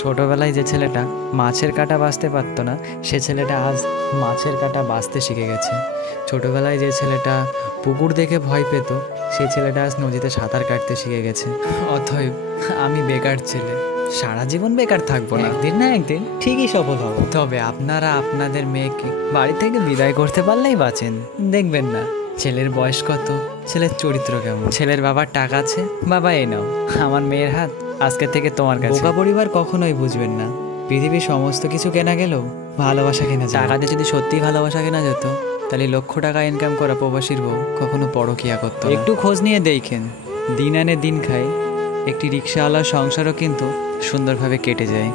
ছোটবেলায় যে ছেলেটা মাছের কাঁটা বাছতে পারতো না, সে ছেলেটা আজ মাছের কাঁটা বাছতে শিখে গেছে। ছোটবেলায় যে ছেলেটা পুকুর দেখে ভয় পেত, সেই ছেলেটা আজ নদীতে সাঁতার কাটতে শিখে গেছে। অতএব আমি বেকার ছেলে, সারা জীবন বেকার থাকবো না, একদিন না একদিন ঠিকই সফল হব। তবে আপনারা আপনাদের মেয়েকে বাড়ি থেকে বিদায় করতে পারলেই বাঁচেন। দেখবেন না ছেলের বয়স কত, ছেলের চরিত্র কেমন। ছেলের বাবার টাকা আছে, বাবা এই নাও আমার মেয়ের হাত আজকে থেকে তোমার কাছে। বোকা পরিবার কখনোই বুঝবেন না, পৃথিবীর সমস্ত কিছু কেনা গেলেও ভালোবাসা কেনা যায় না। টাকাতে যদি সত্যিই ভালোবাসা কেনা যেত, তাহলে লক্ষ টাকা ইনকাম করা প্রবাসীর বউ কখনো পরকিয়া করতো না। একটু খোঁজ নিয়ে দেখেন, দিন আনে দিন খায় একটি রিক্সাওয়ালার সংসারও কিন্তু সুন্দরভাবে কেটে যায়।